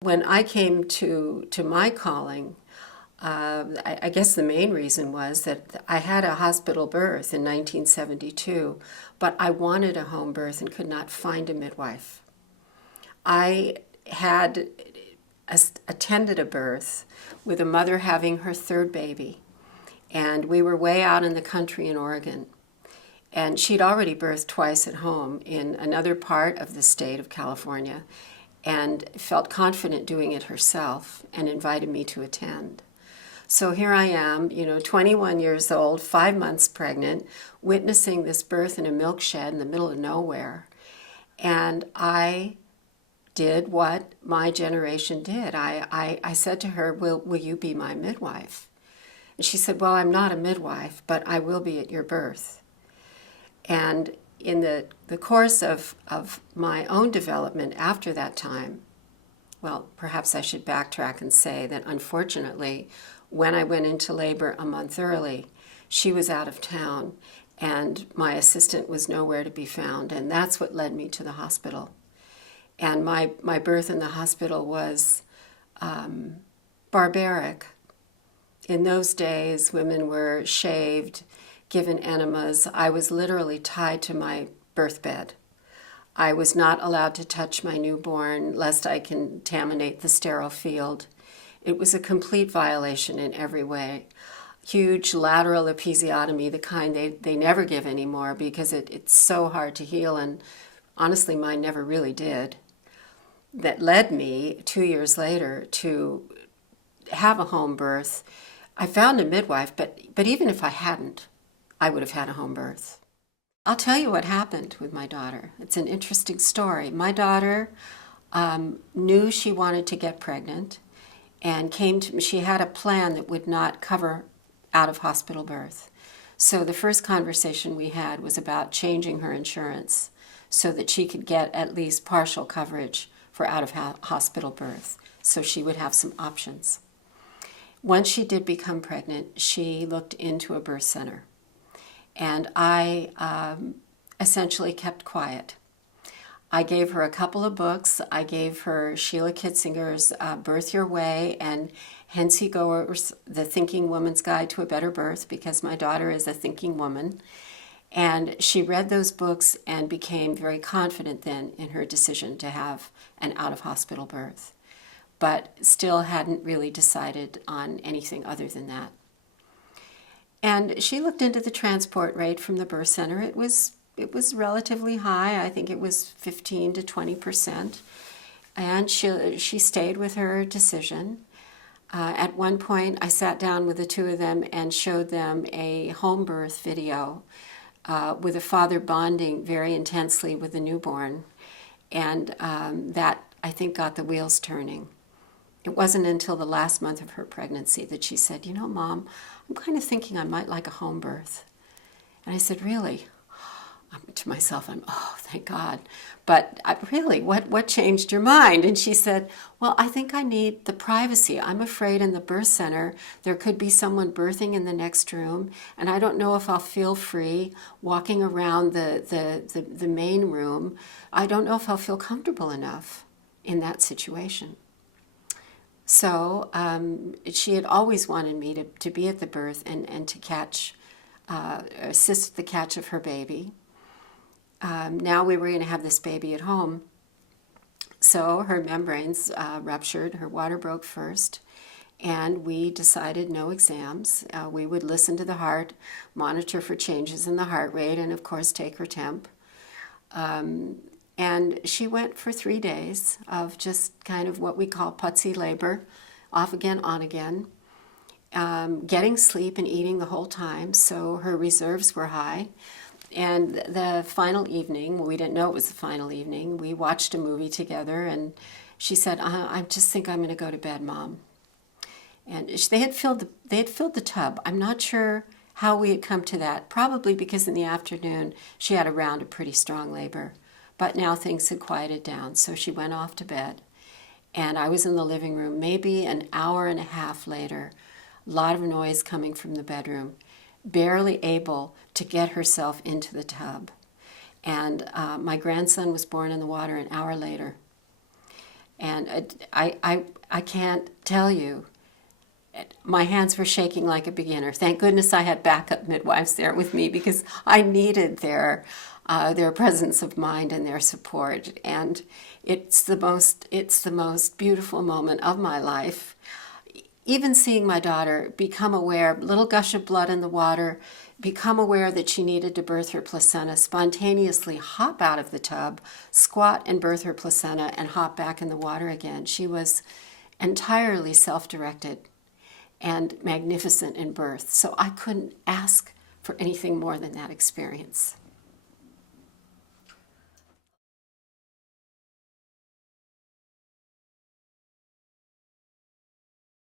When I came to my calling, I guess the main reason was that I had a hospital birth in 1972, but I wanted a home birth and could not find a midwife. I had attended a birth with a mother having her third baby, and we were way out in the country in Oregon. And she'd already birthed twice at home in another part of the state of California and felt confident doing it herself and invited me to attend. So here I am, 21 years old, 5 months pregnant, witnessing this birth in a milk shed in the middle of nowhere. And I did what my generation did. I said to her, will you be my midwife? And she said, well, I'm not a midwife, but I will be at your birth. And in the course of my own development after that time, well, perhaps I should backtrack and say that unfortunately, when I went into labor a month early, she was out of town and my assistant was nowhere to be found. And that's what led me to the hospital. And my birth in the hospital was barbaric. In those days, women were shaved, given enemas. I was literally tied to my birth bed. I was not allowed to touch my newborn lest I contaminate the sterile field. It was a complete violation in every way. Huge lateral episiotomy, the kind they never give anymore because it's so hard to heal, and honestly mine never really did. That led me 2 years later to have a home birth. I found a midwife, but even if I hadn't, I would have had a home birth. I'll tell you what happened with my daughter. It's an interesting story. My daughter knew she wanted to get pregnant and she had a plan that would not cover out of hospital birth. So the first conversation we had was about changing her insurance so that she could get at least partial coverage for out of hospital birth, so she would have some options. Once she did become pregnant, she looked into a birth center. And I essentially kept quiet. I gave her a couple of books. I gave her Sheila Kitzinger's Birth Your Way and Hensi Goer's The Thinking Woman's Guide to a Better Birth, because my daughter is a thinking woman. And she read those books and became very confident then in her decision to have an out-of-hospital birth, but still hadn't really decided on anything other than that. And she looked into the transport rate from the birth center. It was relatively high. I think it was 15 to 20%. And she stayed with her decision. At one point, I sat down with the two of them and showed them a home birth video with a father bonding very intensely with the newborn. And that, I think, got the wheels turning. It wasn't until the last month of her pregnancy that she said, Mom, I'm kind of thinking I might like a home birth. And I said, really? To myself, oh, thank God. But really, what changed your mind? And she said, well, I think I need the privacy. I'm afraid in the birth center there could be someone birthing in the next room, and I don't know if I'll feel free walking around the main room. I don't know if I'll feel comfortable enough in that situation. So she had always wanted me to be at the birth and to assist the catch of her baby. Now we were going to have this baby at home. So her membranes ruptured, her water broke first, and we decided no exams. We would listen to the heart, monitor for changes in the heart rate, and of course take her temp. And she went for 3 days of just kind of what we call putsy labor, off again, on again, getting sleep and eating the whole time, so her reserves were high. And the final evening, we didn't know it was the final evening, we watched a movie together, and she said, I just think I'm going to go to bed, Mom. And they had filled the tub. I'm not sure how we had come to that, probably because in the afternoon she had a round of pretty strong labor. But now things had quieted down, so she went off to bed. And I was in the living room maybe an hour and a half later, a lot of noise coming from the bedroom, barely able to get herself into the tub. And my grandson was born in the water an hour later. And I can't tell you, my hands were shaking like a beginner. Thank goodness I had backup midwives there with me because I needed their presence of mind and their support. And it's the most beautiful moment of my life. Even seeing my daughter become aware, little gush of blood in the water, become aware that she needed to birth her placenta, spontaneously hop out of the tub, squat and birth her placenta, and hop back in the water again. She was entirely self-directed and magnificent in birth. So I couldn't ask for anything more than that experience.